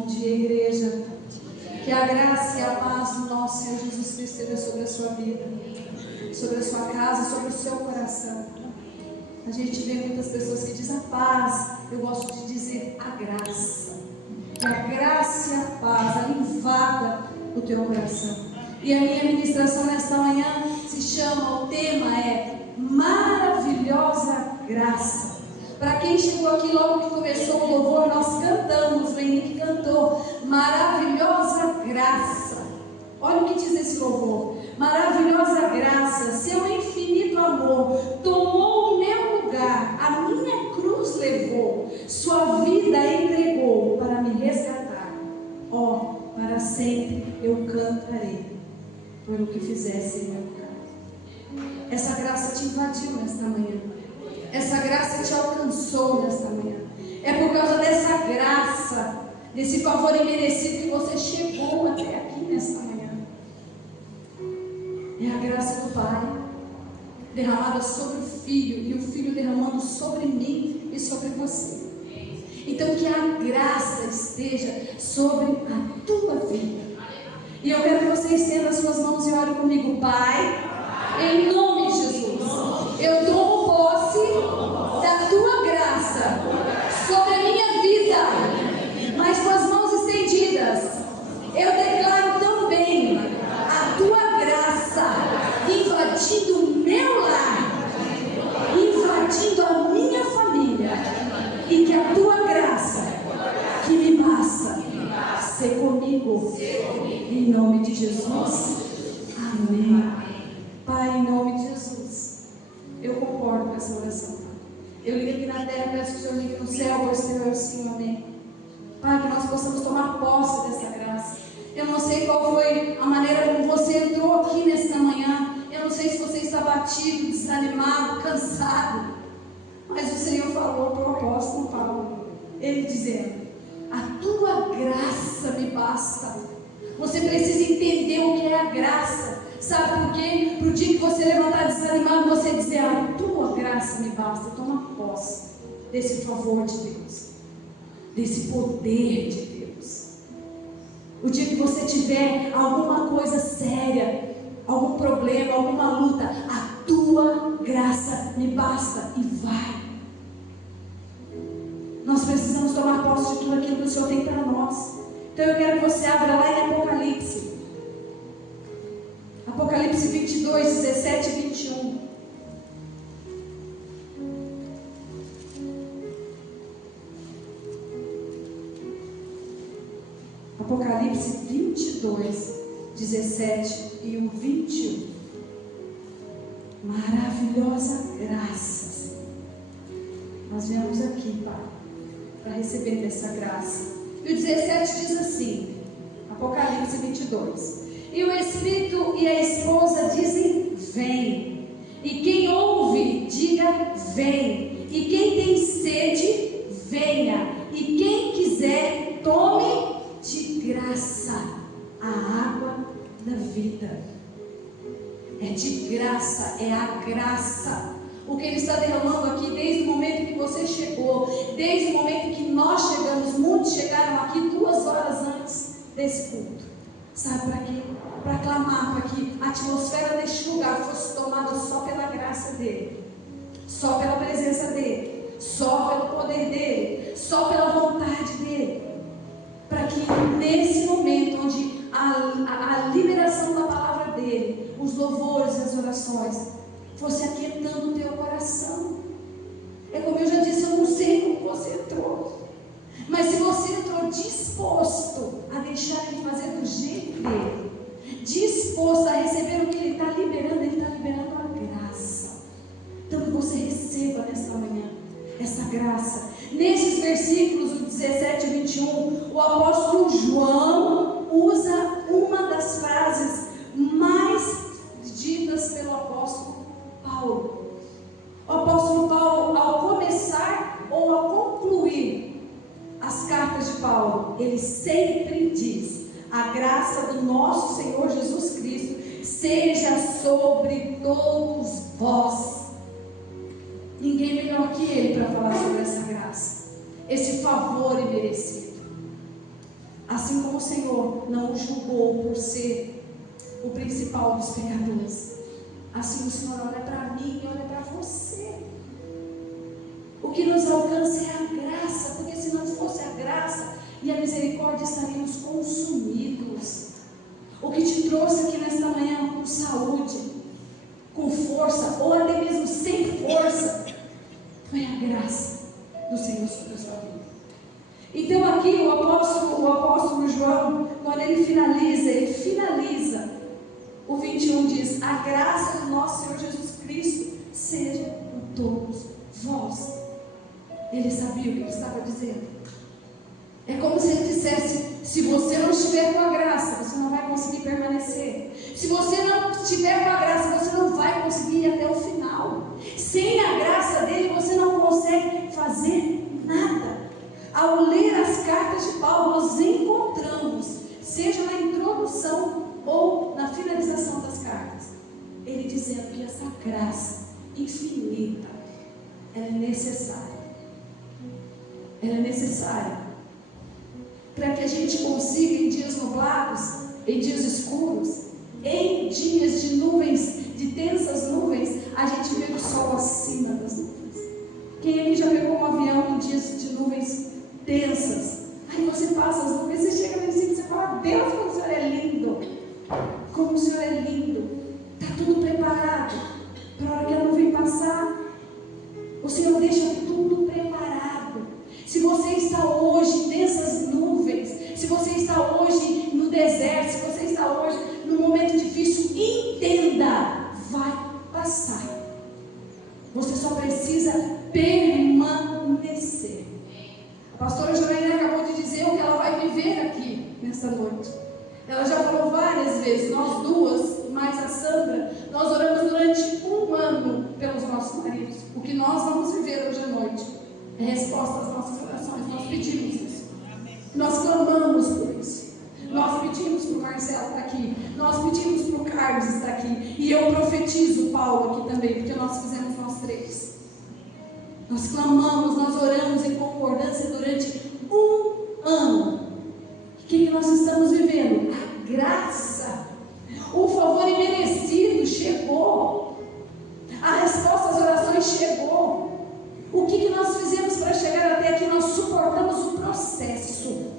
Bom dia, igreja. Que a graça e a paz do nosso Senhor Jesus Cristo esteja sobre a sua vida, sobre a sua casa, sobre o seu coração. A gente vê muitas pessoas que dizem a paz. Eu gosto de dizer a graça. Que a graça e a paz ela invada o teu coração. E a minha ministração nesta manhã se chama, o tema é Maravilhosa Graça. Para quem chegou aqui logo que começou o louvor, nós cantamos, o Henrique cantou, maravilhosa graça. Olha o que diz esse louvor: maravilhosa graça, seu infinito amor, tomou o meu lugar, a minha cruz levou, sua vida entregou para me resgatar. Ó, para sempre eu cantarei, pelo que fizesse em meu lugar. Essa graça te invadiu nesta manhã. Essa graça te alcançou nesta manhã. É por causa dessa graça, desse favor imerecido que você chegou até aqui nesta manhã. É a graça do Pai derramada sobre o Filho, e o Filho derramando sobre mim e sobre você. Então que a graça esteja sobre a tua vida. E eu quero que você estenda as suas mãos e ore comigo. Pai, em nome de Jesus, eu tomo posse da tua graça sobre a minha vida, mas com as mãos estendidas, eu declaro também a tua graça invadindo o meu lar, invadindo a minha família, e que a tua graça, que me basta, ser comigo, em nome de Jesus. Amém. Pai, em nome de Jesus, eu concordo com essa oração. Eu ligo aqui na terra, peço que o Senhor ligue no céu, pois Teu é o sim, amém. Pai, que nós possamos tomar posse dessa graça. Eu não sei qual foi a maneira como você entrou aqui nesta manhã. Eu não sei se você está batido, desanimado, cansado. Mas o Senhor falou para o apóstolo Paulo, ele dizendo: a tua graça me basta. Você precisa entender o que é a graça. Sabe por quê? Para o dia que você levantar desanimado, você dizer: a tua graça me basta. Toma posse desse favor de Deus, desse poder de Deus. O dia que você tiver alguma coisa séria, algum problema, alguma luta, a tua graça me basta, e vai. Nós precisamos tomar posse de tudo aquilo que o Senhor tem para nós. Então eu quero que você abra lá em Apocalipse. Apocalipse 22, 17 e 21. Apocalipse 22, 17 e o 21. Maravilhosa graça, Senhor. Nós viemos aqui, Pai, para receber dessa graça. E o 17 diz assim, Apocalipse 22. E o Espírito e a esposa dizem: vem. E quem ouve, diga: vem. E quem tem sede, venha. E quem quiser, tome de graça a água da vida. É de graça, é a graça. O que Ele está derramando aqui desde o momento que você chegou, desde o momento que nós chegamos. Muitos chegaram aqui 2 horas antes desse culto. Sabe para quê? Para clamar para que a atmosfera deste lugar fosse tomada só pela graça dEle, só pela presença dEle, só pelo poder dEle, só pela vontade dEle. Para que nesse momento onde a liberação da palavra dEle, os louvores e as orações, fosse aquietando o teu coração. É como eu já disse, eu não sei como você entrou, mas se você entrou disposto a deixar Ele fazer do jeito dEle, disposto a receber o que Ele está liberando a graça. Então que você receba nesta manhã essa graça. Nesses versículos, o 17 e 21, o apóstolo João usa uma das frases mais ditas pelo apóstolo Paulo. O apóstolo Paulo, ao começar ou ao concluir as cartas de Paulo, ele sempre diz: a graça do nosso Senhor Jesus Cristo seja sobre todos vós. Ninguém melhor que Ele para falar sobre essa graça, esse favor imerecido. Assim como o Senhor não o julgou por ser o principal dos pecadores, assim o Senhor olha para mim e olha para você. O que nos alcança é a graça, porque se não fosse a graça e a misericórdia, estaríamos consumidos. O que te trouxe aqui nesta manhã com saúde, com força, ou até mesmo sem força, foi a graça do Senhor sobre a sua vida. Então aqui o apóstolo João, quando ele finaliza o 21, diz: a graça do nosso Senhor Jesus Cristo seja com todos vós. Ele sabia o que ele estava dizendo. É como se ele dissesse: se você não estiver com a graça, você não vai conseguir permanecer. Se você não estiver com a graça, você não vai conseguir ir até o final. Sem a graça dele, você não consegue fazer nada. Ao ler as cartas de Paulo, nós encontramos, seja na introdução ou na finalização das cartas, ele dizendo que essa graça infinita, ela é necessária. Ela é necessária para que a gente consiga, em dias nublados, em dias escuros, em dias de nuvens, de densas nuvens, a gente vê o sol acima das nuvens. Quem aqui já pegou um avião em dias de nuvens densas? Aí você passa as nuvens, você chega lá em cima e você fala: Deus, como o Senhor é lindo! Como o Senhor é lindo! Está tudo preparado para a hora que a nuvem passar. O Senhor deixa tudo preparado. Se você está hoje nessas nuvens, se você está hoje no deserto, se você está hoje num momento difícil, entenda, vai passar. Você só precisa permanecer. A pastora Janaína acabou de dizer o que ela vai viver aqui nessa noite. Ela já falou várias vezes, nós duas, mais a Sandra, nós oramos durante 1 ano pelos nossos maridos. O que nós vamos viver hoje à noite é resposta às nossas orações. Nós pedimos isso. Nós clamamos por isso. Nós pedimos para o Marcelo estar aqui. Nós pedimos para o Carlos estar aqui. E eu profetizo o Paulo aqui também, porque nós fizemos nós 3. Nós clamamos, nós oramos em concordância durante 1 ano. O que nós estamos vivendo? A graça. O favor imerecido chegou. A resposta às orações chegou. O que nós fizemos para chegar até aqui? Nós suportamos o processo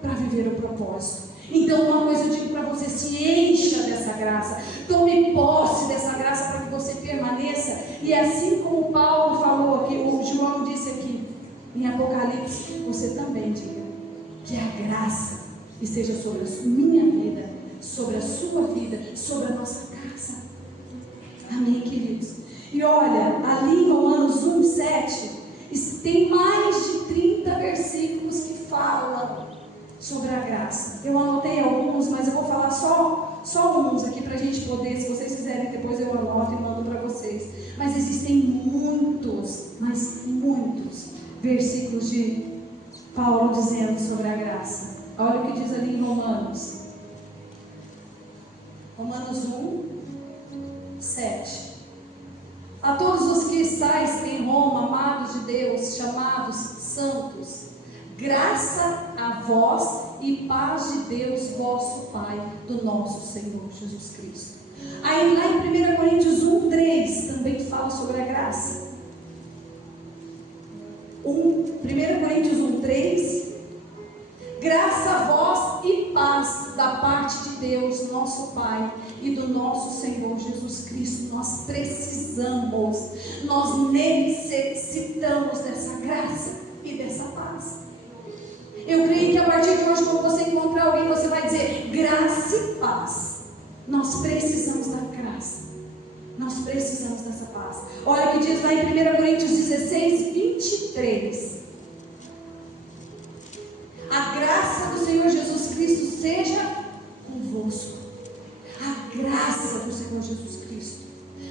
para viver o propósito. Então, uma coisa eu digo para você: se encha dessa graça, tome posse dessa graça para que você permaneça. E assim como Paulo falou aqui, o João disse aqui em Apocalipse, você também diga que a graça esteja sobre a minha vida, sobre a sua vida, sobre a nossa casa. Amém, queridos? E olha, ali em Romanos 1:7, tem mais de 30 versículos que falam sobre a graça. Eu anotei alguns, mas eu vou falar só uns aqui para a gente poder, se vocês quiserem, depois eu anoto e mando para vocês. Mas existem muitos versículos de Paulo dizendo sobre a graça. Olha o que diz ali em Romanos 1:7. A todos os que estáis em Roma, amados de Deus, chamados santos, graça a vós e paz de Deus, vosso Pai, do nosso Senhor Jesus Cristo. Aí lá em 1 Coríntios 1:3 também fala sobre a graça. 1 Coríntios 1:3: graça a vós e paz da parte de Deus, nosso Pai, e do nosso Senhor Jesus Cristo. Nós precisamos, nós necessitamos dessa graça e dessa paz. Eu creio que a partir de hoje, quando você encontrar alguém, você vai dizer graça e paz. Nós precisamos da graça, nós precisamos dessa paz. Olha o que diz lá em 1 Coríntios 16:23. A graça do Senhor Jesus Cristo seja convosco. A graça do Senhor Jesus Cristo.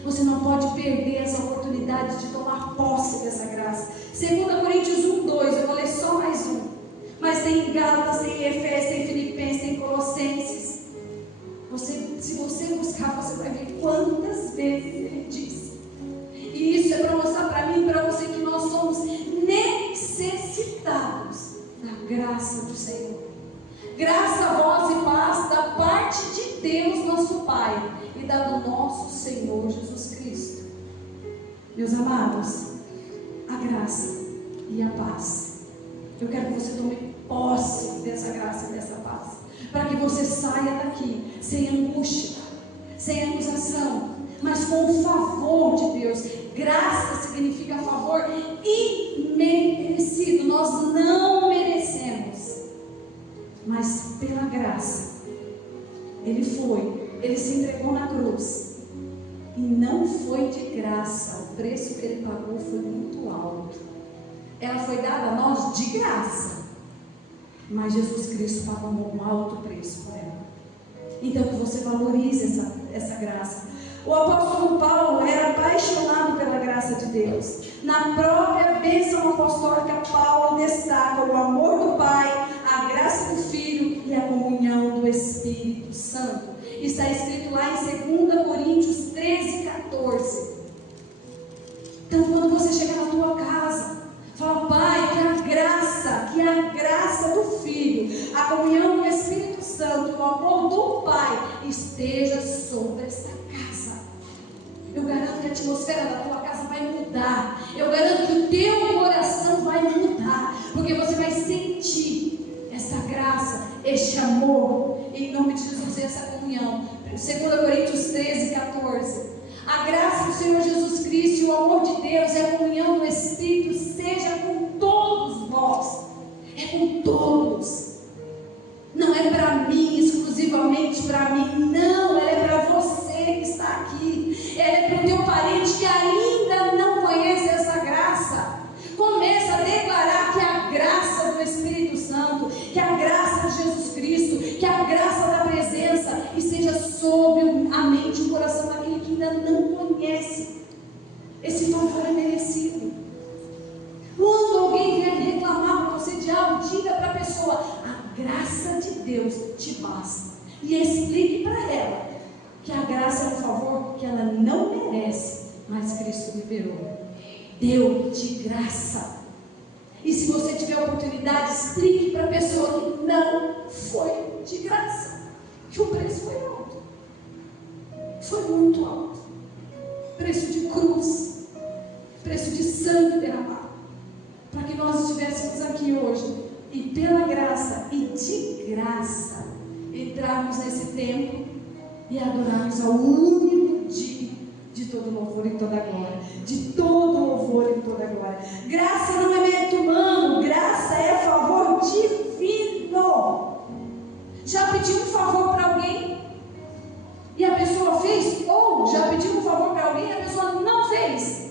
Você não pode perder essa oportunidade de tomar posse dessa graça. 2 Coríntios 1:2, eu vou ler só mais um. Mas tem Gálatas, tem Efésios, tem Filipenses, tem Colossenses. Se você buscar, você vai ver quantas vezes ele diz. E isso é para mostrar para mim e para você que nós somos necessitados da graça do Senhor. Graça a vós e paz da parte de Deus nosso Pai e da do nosso Senhor Jesus Cristo. Meus amados, a graça e a paz. Eu quero que você tome posse dessa graça e dessa paz, para que você saia daqui sem angústia, sem acusação, mas com o favor de Deus. Graça significa favor imerecido. Nós não merecemos, mas pela graça Ele se entregou na cruz, e não foi de graça. O preço que Ele pagou foi muito alto. Ela foi dada a nós de graça, mas Jesus Cristo pagou um alto preço por ela. Então que você valorize essa graça. O apóstolo Paulo era apaixonado pela graça de Deus. Na própria bênção apostólica, Paulo destaca o amor do Pai, a graça do Filho e a comunhão do Espírito Santo. Está escrito lá em 2 Coríntios 13:14. Então, quando você chegar na tua casa, fala: Pai, que a graça do Filho, a comunhão do Espírito Santo, o amor do Pai esteja sobre esta casa. Eu garanto que a atmosfera da tua casa vai mudar. Eu garanto que o teu coração vai mudar, porque você vai sentir essa graça, este amor, em nome de Jesus, essa comunhão. 2 Coríntios 13:14. A graça do Senhor Jesus Cristo, o amor de Deus e a comunhão do Espírito seja com todos vós. É com todos. Não é para mim, exclusivamente para mim. Não, ela é para você que está aqui. Ela é para o teu parente que ainda não conhece essa graça. Começa a declarar que a graça do Espírito Santo, que a graça de Jesus Cristo, que a graça da presença esteja sobre a mente e o coração daquele que ainda não conhece. Esse favor é merecido. Quando alguém vier reclamar para você de algo, diga para a pessoa: a graça de Deus te basta. E explique para ela que a graça é um favor que ela não merece, mas Cristo liberou. Deu de graça. E se você tiver oportunidade, explique para a pessoa que não foi de graça, que o preço foi alto. Foi muito alto. Preço de cruz, preço de sangue derramado, para que nós estivéssemos aqui hoje, e pela graça e de graça entrarmos nesse templo e adorarmos ao único digno de todo louvor e toda glória, de todo louvor e toda glória. Graça não é mérito humano, graça é favor divino. Já pediu um favor para alguém e a pessoa fez? Ou já pediu um favor para alguém e a pessoa não fez?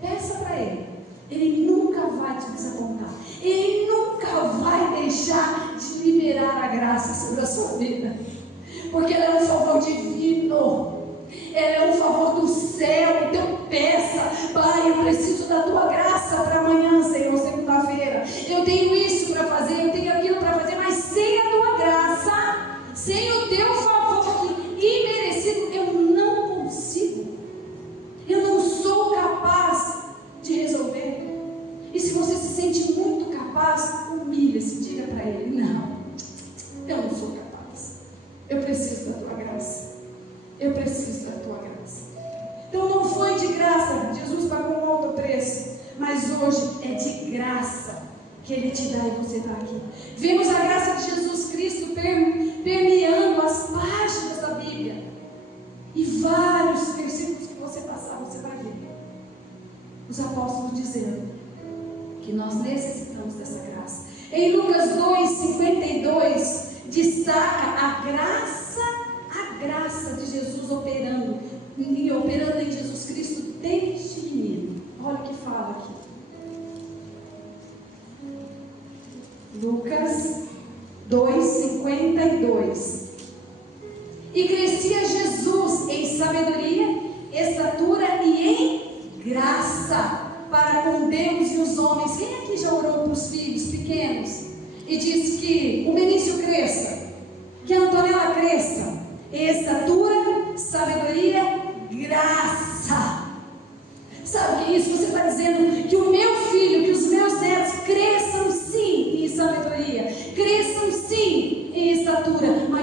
Peça para Ele. Ele nunca vai te desapontar. Ele nunca vai deixar de liberar a graça sobre a sua vida, porque ela é um favor divino. Ela é um favor do céu. Então peça: Pai, eu preciso da tua graça para amanhã, Senhor, segunda-feira. Eu tenho isso para fazer, eu tenho aquilo para fazer, mas sem a tua graça, sem o teu favor imerecido, eu não consigo. Eu não sou capaz de resolver. E se você se sente muito capaz, humilha-se, diga para Ele: não, eu não sou capaz. Eu preciso da tua graça. Eu preciso da tua graça. Então não foi de graça, Jesus pagou um alto preço, mas hoje é de graça que Ele te dá e você está aqui. Vemos a graça de Jesus Cristo permeando as páginas da Bíblia, e vários versículos que você passar, você vai ver os apóstolos dizendo que nós necessitamos dessa graça. Em Lucas 2:52 destaca a graça de Jesus operando em Jesus Cristo desde menino. Olha o que fala aqui. Lucas 2:52. E crescia Jesus em sabedoria, estatura e em graça para com Deus e os homens. Quem aqui já orou para os filhos pequenos e disse que o Benício cresça, que a Antonella cresça? Estatura, sabedoria, graça. Sabe o que é isso? Você está dizendo que o meu filho, que os meus netos cresçam sim em sabedoria, cresçam sim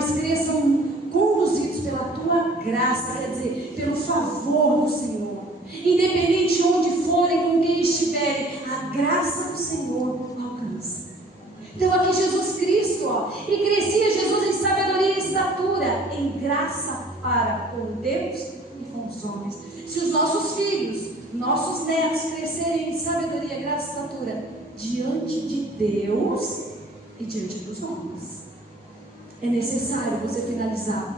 mas cresçam conduzidos pela tua graça, quer dizer, pelo favor do Senhor. Independente de onde forem, com quem estiverem, a graça do Senhor alcança. Então aqui Jesus Cristo, e crescia Jesus em sabedoria e estatura, em graça para com Deus e com os homens. Se os nossos filhos, nossos netos crescerem em sabedoria, graça e estatura, diante de Deus e diante dos homens, é necessário você finalizar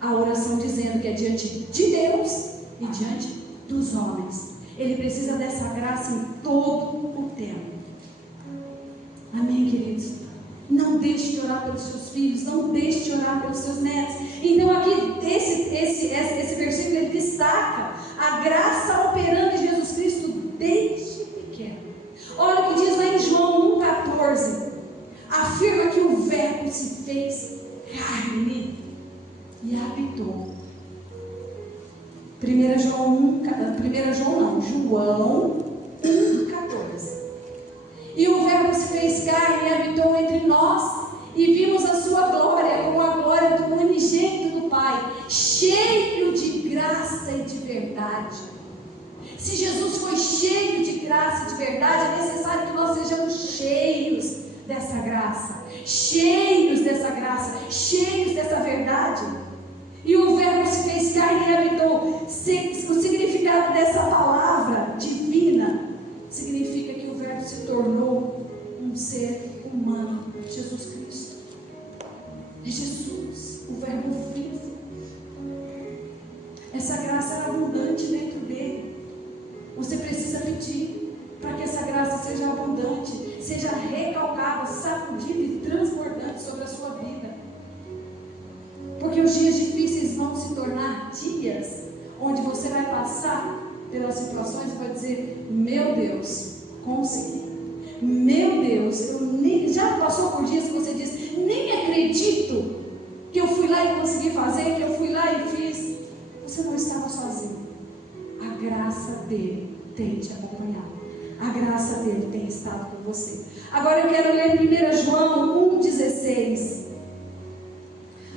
a oração dizendo que é diante de Deus e diante dos homens. Ele precisa dessa graça em todo o tempo. Amém, queridos? Não deixe de orar pelos seus filhos, não deixe de orar pelos seus netos. Então aqui, esse versículo ele destaca a graça operando em Jesus Cristo desde pequeno. Olha o que diz lá em João 1,14. Afirma que o verbo se fez carne e habitou. João 1,14. E o verbo se fez carne e habitou entre nós, e vimos a sua glória, como a glória do unigênito do Pai, cheio de graça e de verdade. Se Jesus foi cheio de graça e de verdade, é necessário que nós sejamos cheios dessa graça, cheios dessa graça, cheios dessa verdade. E o verbo se fez carne e habitou. O significado dessa palavra divina significa que o verbo se tornou um ser humano, Jesus Cristo. É Jesus, o verbo vivo. Essa graça é abundante dentro dele. Você precisa pedir para que essa graça seja abundante, seja recalcada, sacudida e transbordante sobre a sua vida. Porque os dias difíceis vão se tornar dias onde você vai passar pelas situações e vai dizer: meu Deus, consegui. Meu Deus, já passou por dias que você diz: nem acredito que eu fui lá e consegui fazer, que eu fui lá e fiz. Você não estava sozinho. A graça dele tem te acompanhado. A graça dele tem estado com você. Agora eu quero ler 1 João 1,16.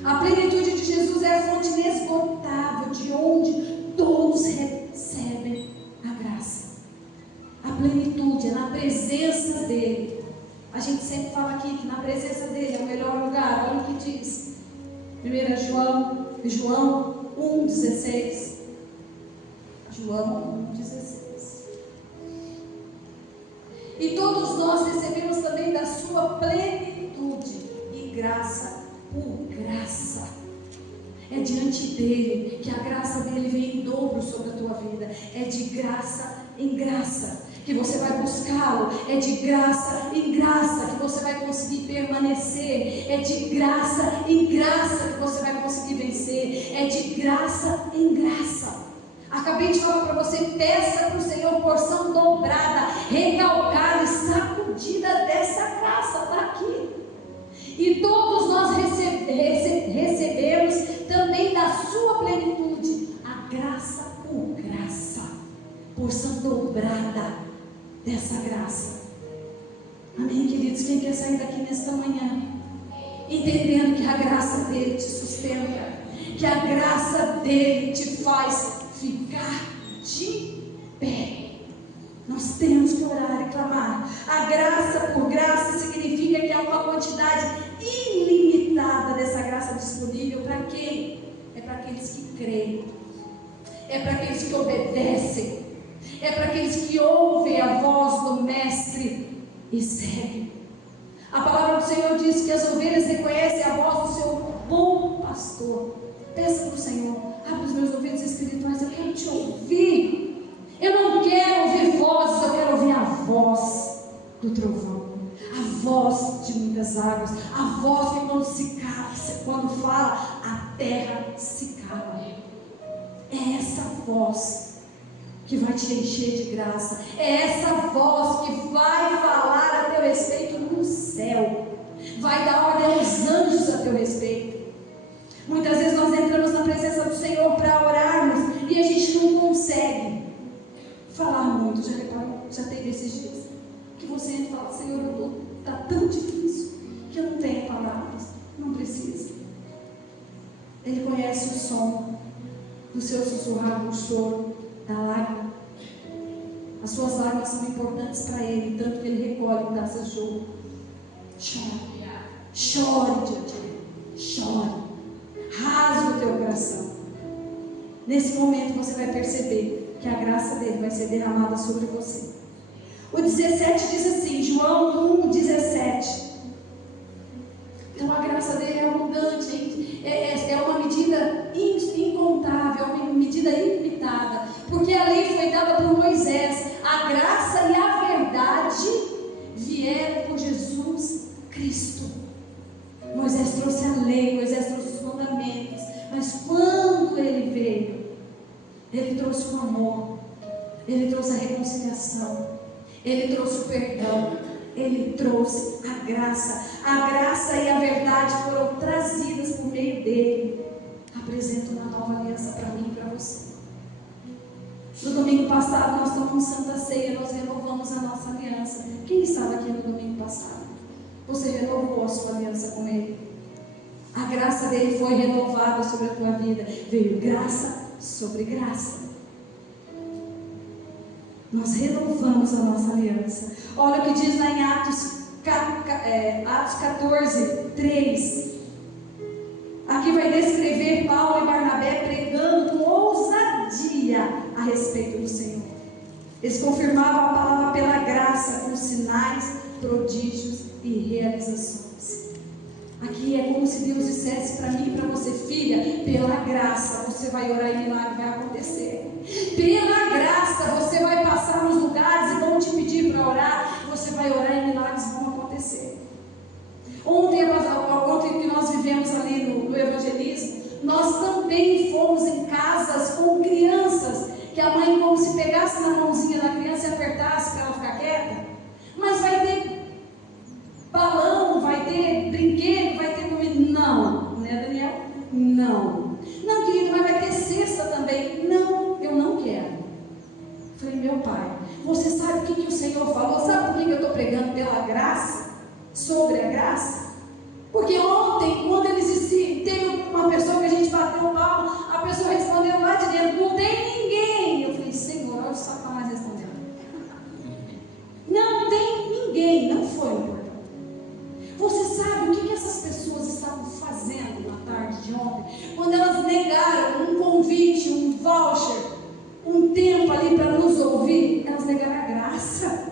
A plenitude de Jesus é a fonte inesgotável de onde todos recebem a graça. A plenitude é na presença dele. A gente sempre fala aqui que na presença dele é o melhor lugar. Olha o que diz 1 João 1,16. João 1,16. E todos nós recebemos também da sua plenitude e graça por graça. É diante dele que a graça dele vem em dobro sobre a tua vida. É de graça em graça que você vai buscá-lo. É de graça em graça que você vai conseguir permanecer. É de graça em graça que você vai conseguir vencer. É de graça em graça. Acabei de falar para você: peça para o Senhor porção dobrada, recalcada e sacudida dessa graça. Está aqui. E todos nós recebemos também da sua plenitude a graça por graça, porção dobrada dessa graça. Amém, queridos? Quem quer sair daqui nesta manhã entendendo que a graça dele te sustenta, que a graça dele te faz ficar de pé? Nós temos que orar e clamar. A graça por graça significa que há uma quantidade ilimitada dessa graça disponível para quem? É para aqueles que creem, é para aqueles que obedecem, é para aqueles que ouvem a voz do Mestre e seguem. A palavra do Senhor diz que as ovelhas reconhecem a voz do seu bom pastor. Peça para o Senhor: abre os meus ouvidos espirituais, eu quero te ouvir. Eu não quero ouvir vozes, eu quero ouvir a voz do trovão, a voz de muitas águas, a voz que quando se cala, quando fala, a terra se cala. É essa voz que vai te encher de graça. É essa voz que vai falar a teu respeito no céu, vai dar ordem aos anjos a teu respeito. Muitas vezes nós entramos na presença do Senhor para orarmos e a gente não consegue falar muito. Já reparou? Já teve esses dias que você entra e fala: Senhor, está tão difícil que eu não tenho palavras. Não precisa. Ele conhece o som do seu sussurrar, do choro, da lágrima. As suas lágrimas são importantes para Ele, tanto que Ele recolhe taças de choro. Chore diante dele. Chore. Rasgue o teu coração. Nesse momento você vai perceber que a graça dele vai ser derramada sobre você. O 17 diz assim, João 1,17. Então a graça dele é abundante, é uma medida incontável, é uma medida ilimitada, porque a lei foi dada por Moisés, a graça e a verdade vieram por Jesus Cristo. Moisés trouxe a lei, Moisés trouxe os mandamentos, mas quando ele veio, ele trouxe o amor, ele trouxe a reconciliação, ele trouxe o perdão, ele trouxe a graça. A graça e a verdade foram trazidas por meio dele. Apresenta uma nova aliança para mim e para você. No domingo passado nós tomamos Santa Ceia, nós renovamos a nossa aliança. Quem estava aqui no domingo passado? Você renovou a sua aliança com ele. A graça dele foi renovada sobre a tua vida. Veio graça sobre graça. Nós renovamos a nossa aliança. Olha o que diz lá em Atos 14, 3. Aqui vai descrever Paulo e Barnabé pregando com ousadia a respeito do Senhor. Eles confirmavam a palavra pela graça, com sinais, prodígios e realizações. Aqui é como se Deus dissesse para mim e para você: filha, pela graça você vai orar e milagre vai acontecer. Pela graça você vai passar nos lugares e vão te pedir para orar, você vai orar e milagres vão acontecer. Ontem que nós vivemos ali no evangelismo, nós também fomos em casas com crianças, que a mãe como se pegasse na mãozinha da criança e apertasse para ela ficar quieta. Mas vai ter balão, vai ter brinquedo, vai ter comida. Não, né, Daniel? Não, querido, mas vai ter cesta também. Não, eu não quero. Falei, meu pai, você sabe o que o Senhor falou? Sabe por que eu estou pregando pela graça? Sobre a graça? Porque ontem, quando eles teve uma pessoa que a gente bateu o papo, a pessoa respondeu lá de dentro: não tem ninguém. Eu falei, Senhor, olha o Satanás respondendo. Não tem ninguém. Não foi importante. Você sabe o que essas pessoas estavam fazendo na tarde de ontem? Quando elas negaram um convite, um voucher, um tempo ali para nos ouvir, elas negaram a graça.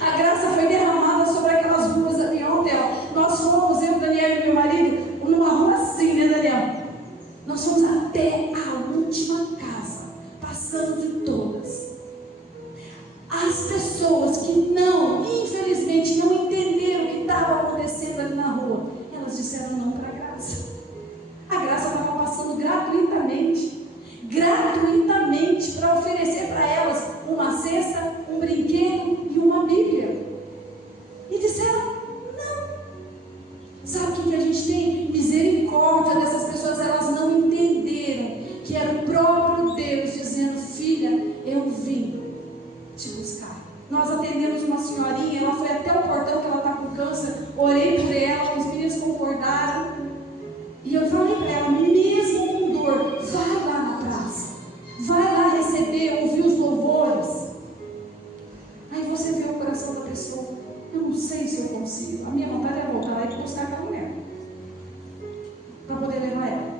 A graça foi derramada sobre aquelas ruas ali ontem. Nós fomos, eu, Daniel e meu marido, numa rua assim, né, Daniel? Nós fomos até a última casa, passando de todas. As pessoas que infelizmente não entenderam o que estava acontecendo ali na rua, elas disseram não para a graça. A graça estava passando gratuitamente para oferecer para elas uma cesta, um brinquedo e uma Bíblia. E disseram não. Sabe o que a gente tem? Misericórdia dessas pessoas. Elas não entenderam que era o próprio Deus dizendo: filha, eu vim te buscar. Nós atendemos uma senhorinha, ela foi até o portão, que ela está com câncer. Orei por ela, os meninos concordaram. E eu falei para ela, mesmo com dor, vai lá na praça, vai lá receber, ouvir os louvores. Aí você vê o coração da pessoa: eu não sei se eu consigo. A minha vontade é voltar lá e buscar aquela mulher, para poder levar ela.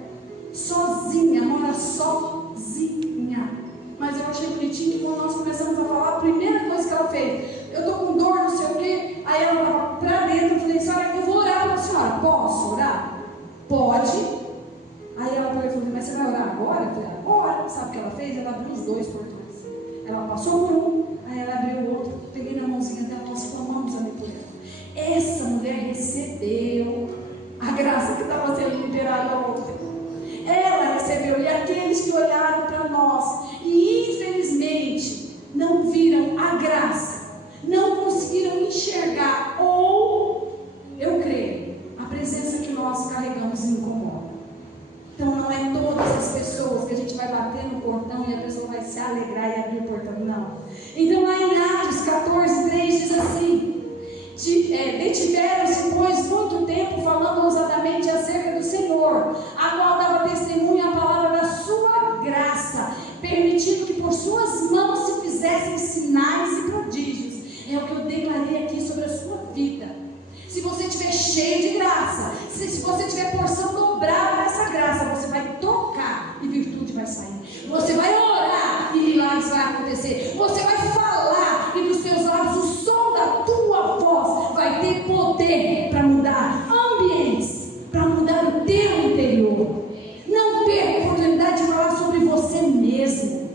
Sozinha, mora sozinha. Mas eu achei bonitinho que quando nós começamos a falar, a primeira coisa que ela fez: eu estou com dor, não sei o quê. Aí ela estava para dentro, eu falei: senhora, eu vou orar para a senhora. Posso orar? Pode. Aí ela falou: mas você vai orar agora? Eu falei: agora. Sabe o que ela fez? Ela abriu os dois portões. Ela passou por um, aí ela abriu o outro. Peguei na mãozinha dela, nós clamamos ali por ela. Essa mulher recebeu a graça que estava sendo liberada ontem. Ela recebeu. E aqueles que olharam para nós e infelizmente não viram a graça, não conseguiram enxergar, ou, eu creio, a presença que nós carregamos incomoda. Então não é todas as pessoas que a gente vai bater no portão e a pessoa vai se alegrar e abrir o portão, não. Então lá em Atos 14, 3 diz assim: detiveram-se, pois, muito tempo falando ousadamente acerca do Senhor, a qual dava testemunho permitindo que por suas mãos se fizessem sinais e prodígios. É o que eu declarei aqui sobre a sua vida. Se você estiver cheio de graça, se você tiver porção dobrada dessa graça, você vai tocar e virtude vai sair. Você vai orar e milagres vai acontecer. Você vai falar e dos teus lábios o som da tua voz vai ter poder para mudar ambientes, para mudar o teu interior. Não perca a oportunidade de falar sobre você mesmo.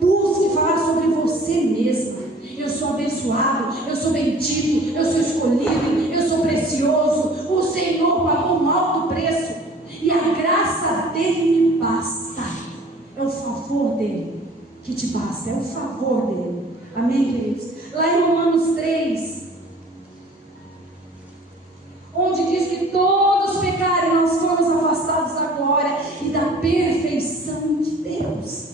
Busque falar sobre você mesmo. Eu sou abençoado, eu sou bendito, eu sou escolhido, eu sou precioso. O Senhor pagou um alto preço e a graça dele me basta. É o favor dele que te basta, é o favor dele. Amém, queridos? Lá em Romanos 3, onde diz que todos pecaram, nós fomos afastados da glória e da perfeição de Deus.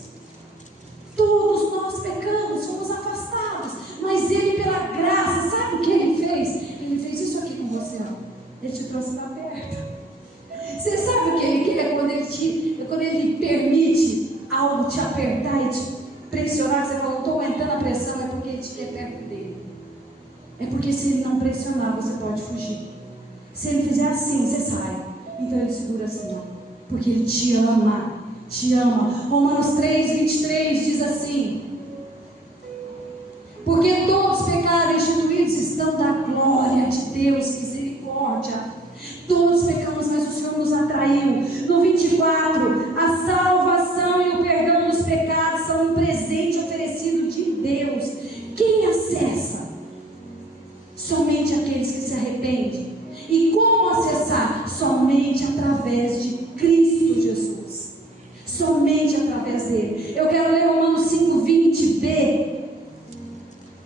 Todos nós pecamos, fomos afastados, mas Ele, pela graça, sabe o que Ele fez? Ele fez isso aqui com você, ó. Ele te trouxe para perto. Você sabe o que Ele quer quando Ele permite algo te apertar e te pressionar? Você fala, não estou aguentando a pressão, é porque Ele te quer perto dele. É porque se Ele não pressionar, você pode fugir. Se Ele fizer assim, você sai. Então Ele segura assim, ó, porque Ele te ama. Te ama. Romanos 3, 23 diz assim: porque todos pecaram, instituídos estão da glória de Deus, misericórdia. Todos pecamos, mas o Senhor nos atraiu. No 24, a salvação e o perdão dos pecados são um presente oferecido de Deus. Quem acessa? Somente aqueles que se arrependem. E como acessar? Somente através de Cristo Jesus. Somente através dele. Eu quero ler Romanos 5:20b.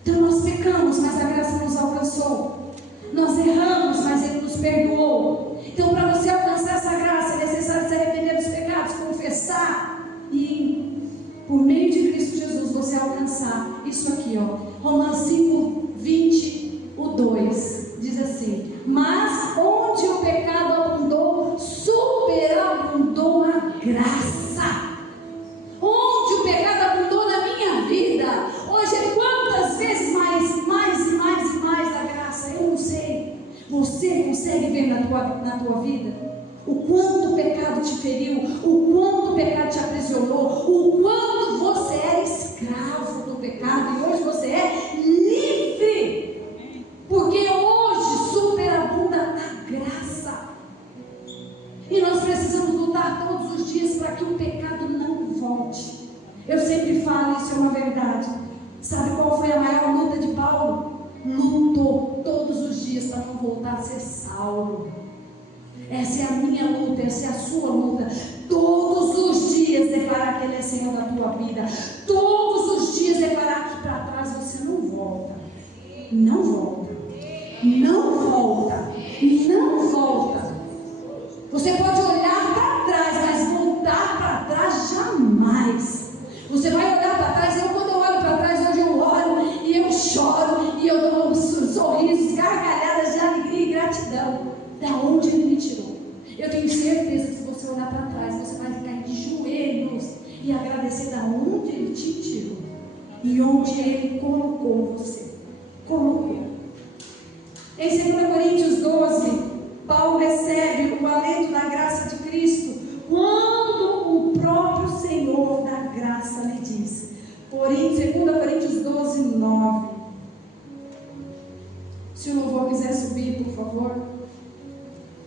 Então nós pecamos, mas a graça nos alcançou. Nós erramos, mas Ele nos perdoou. Então, para você alcançar essa graça, é necessário se arrepender dos pecados, confessar e, por meio de Cristo Jesus, você alcançar isso aqui, ó. Romanos 5:20, diz assim: mas onde o pecado abundou, superabundou a graça. Onde o pecado abundou na minha vida, hoje é quantas vezes mais da graça? Eu não sei. Você consegue ver na tua vida o quanto o pecado te feriu, o quanto o pecado te aprisionou, o quanto você era escravo do pecado e hoje você é livre, porque hoje superabunda a graça. E nós precisamos lutar todos os dias para que o pecado não volte. Eu sempre falo, isso é uma verdade. Sabe qual foi a maior luta de Paulo? Lutou todos os dias para não voltar a ser Saulo. Essa é a minha luta, essa é a sua luta. Todos os dias declarar que Ele é Senhor da tua vida. Todos os dias declarar que para trás você não volta. Não volta. Não volta. Não volta. Você pode olhar para trás, mas voltar para trás jamais. Você vai olhar para trás. Quando eu olho para trás, hoje eu oro e eu choro e eu dou sorrisos, gargalhadas de alegria e gratidão. Da onde Ele me tirou. Eu tenho certeza que se você olhar para trás, você vai cair de joelhos e agradecer da onde Ele te tirou e onde Ele colocou você. Colocou. Em 2 Coríntios 12, Paulo recebe o alento da graça de Cristo quando o próprio Senhor da graça lhe diz. Porém, 2 Coríntios 12, 9. Se o louvor quiser subir, por favor.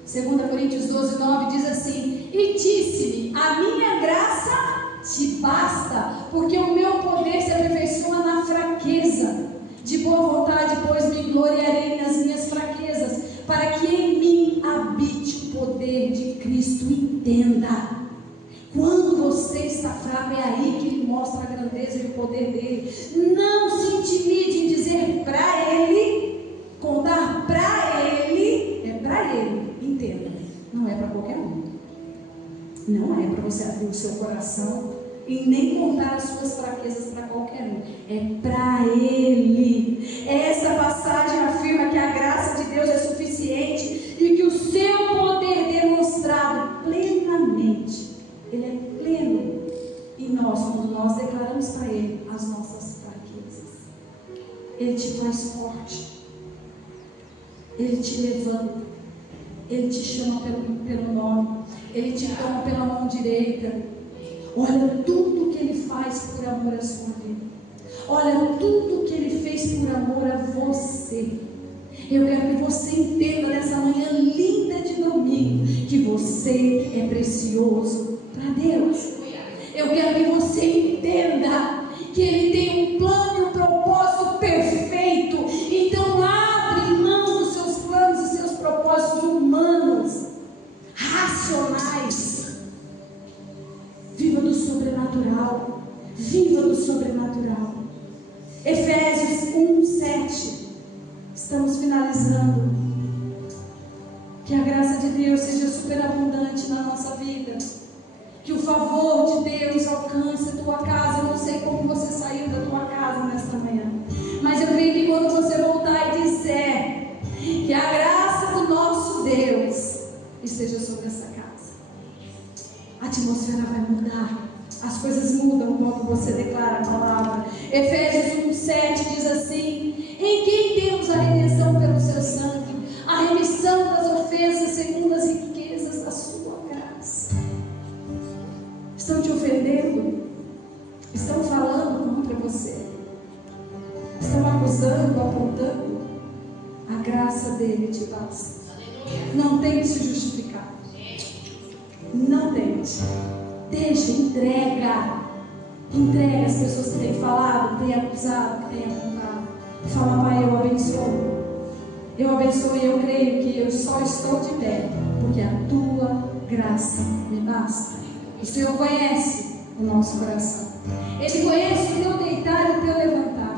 2 Coríntios 12, 9 diz assim: e disse-me, a minha graça te basta, porque o meu poder se aperfeiçoa na fraqueza. De boa vontade, pois, me gloriarei nas minhas fraquezas, para que em mim habite o poder de Cristo. Entenda, quando você está fraco, é aí que Ele mostra a grandeza e o poder dele. Não se intimide em dizer para Ele, contar para Ele, é para Ele. Entenda, não é para qualquer um. Não é para você abrir o seu coração e nem contar as suas fraquezas para qualquer um. É para Ele. Essa passagem afirma que a graça de Deus é suficiente e que o seu poder demonstrado plenamente, Ele é pleno em nós, quando nós declaramos para para Ele as nossas fraquezas. Ele te faz forte. Ele te levanta. Ele te chama pelo nome. Ele te toma pela mão direita. Olha tudo que Ele faz por amor à sua vida. Olha tudo que Ele fez por amor a você. Eu quero que você entenda nessa manhã linda de domingo que você é precioso para Deus. Eu quero que você entenda que Ele tem um plano e um propósito perfeito. Então abre mão dos seus planos e seus propósitos humanos, racionais. Viva do sobrenatural. Viva do sobrenatural. Efésios 1:7. Estamos finalizando. Que a graça de Deus seja superabundante na nossa vida. Que o favor de Deus alcance a tua casa. Eu não sei como você saiu da tua casa nesta manhã, mas eu creio que quando você voltar e disser que a graça do nosso Deus esteja sobre essa casa, a atmosfera vai mudar. As coisas mudam quando você declara a palavra. Efésios 1:7 diz assim: em quem temos a redenção pelo seu sangue, a remissão das ofensas segundo as riquezas da sua graça. Estão te ofendendo? Estão falando contra você? Estão acusando, apontando? A graça dele te basta. Não tente se justificar. Não tente. Deixa, entrega. Entrega as pessoas que têm falado, que têm acusado, que têm apontado. Fala, Pai, eu abençoo. Eu abençoo e eu creio que eu só estou de pé porque a tua graça me basta. O Senhor conhece o nosso coração. Ele conhece o teu deitar e o teu levantar.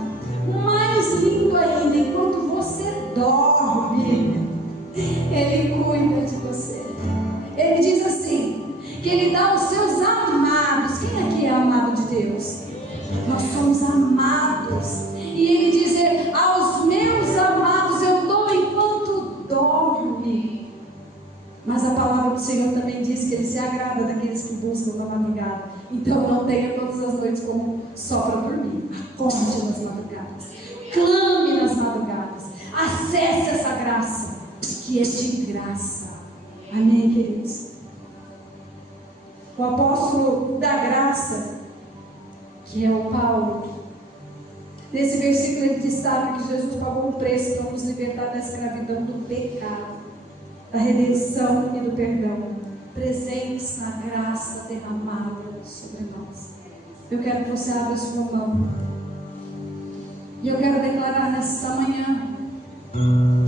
O mais lindo ainda, enquanto você dorme, Ele cuida de você. Ele diz assim, que Ele dá aos seus amados. Quem aqui é amado de Deus? Nós somos amados. E Ele diz, aos meus amados eu dou enquanto dorme. Mas a palavra do Senhor também diz que Ele se agrada daqueles que buscam na madrugada. Então não tenha todas as noites como só para dormir. Acorde nas madrugadas. Clame nas madrugadas. Acesse essa graça, que é de graça. Amém, queridos? O apóstolo da graça, que é o Paulo, nesse versículo ele destaca que Jesus pagou um preço para nos libertar da escravidão do pecado, da redenção e do perdão, presentes na graça derramada sobre nós. Eu quero que você abra a sua mão. E eu quero declarar nesta manhã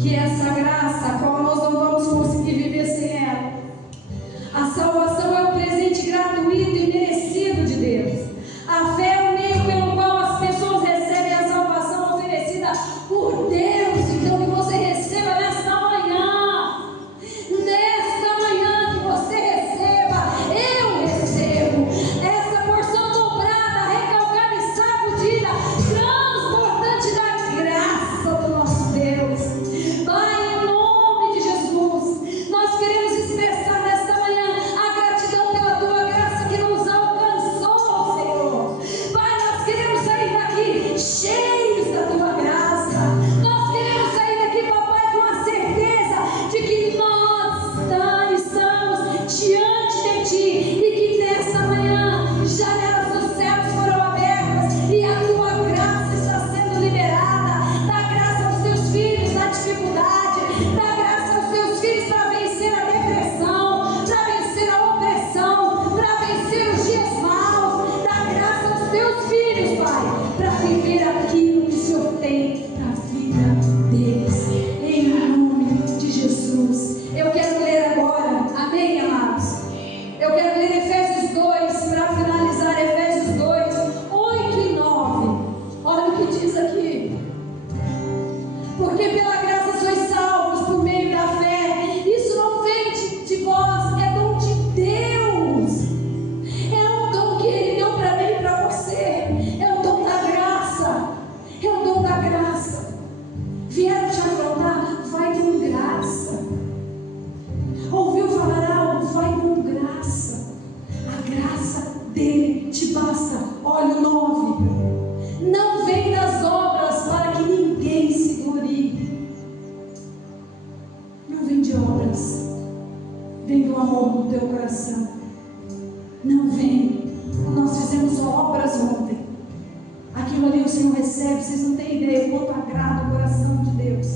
que essa graça, a qual nós não vamos conseguir viver sem ela, a salvação é um presente gratuito e merecido de Deus. A fé é o meio pelo qual as pessoas recebem a salvação oferecida por Deus. Então que você receba nesta manhã. Nesta manhã que você receba, eu recebo essa porção dobrada, recalcada e sacudida, transbordante da graça do nosso Deus. Pai, em nome de Jesus, nós queremos expressar nesta manhã a Aquilo ali o Senhor recebe, vocês não têm ideia o quanto agrada o coração de Deus.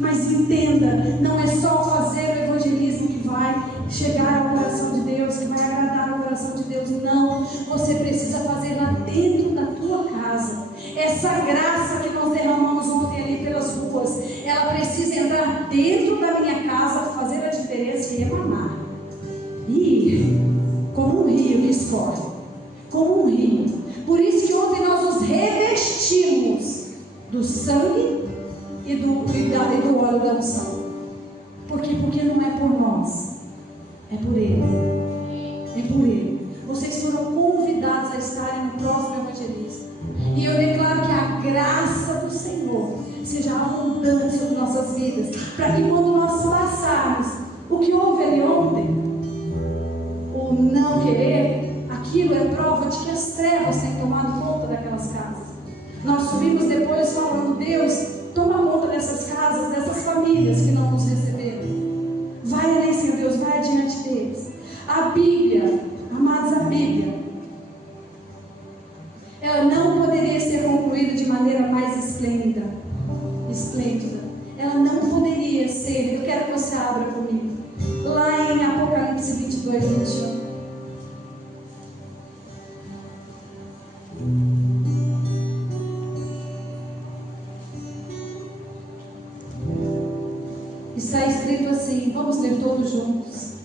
Mas entenda, não é só fazer o evangelismo que vai chegar ao coração de Deus, que vai agradar o coração de Deus. Não, você precisa fazer lá dentro da tua casa. Essa graça que nós derramamos ontem ali pelas ruas, ela precisa entrar dentro da minha casa, fazer a diferença e emanar. E como um rio que escorre, como um rio. Por isso que ontem nós nos revestimos do sangue e do óleo da unção. Por quê? Porque não é por nós, é por Ele. É por Ele. Vocês foram convidados a estarem no próximo evangelista. E eu declaro que a graça do Senhor seja abundante sobre nossas vidas, para que quando nós passarmos o que houve ali ontem, o não querer, aquilo é prova de que as trevas têm tomado conta daquelas casas. Nós subimos depois falando: Deus, toma conta dessas casas, dessas famílias que não nos receberam. Vai ali, Senhor Deus, vai adiante deles. A Bíblia, amados, a Bíblia, ela não poderia ser concluída de maneira mais esplêndida. Ela não poderia ser. Eu quero que você abra comigo lá em Apocalipse 22, 21. Está escrito assim, vamos ler todos juntos.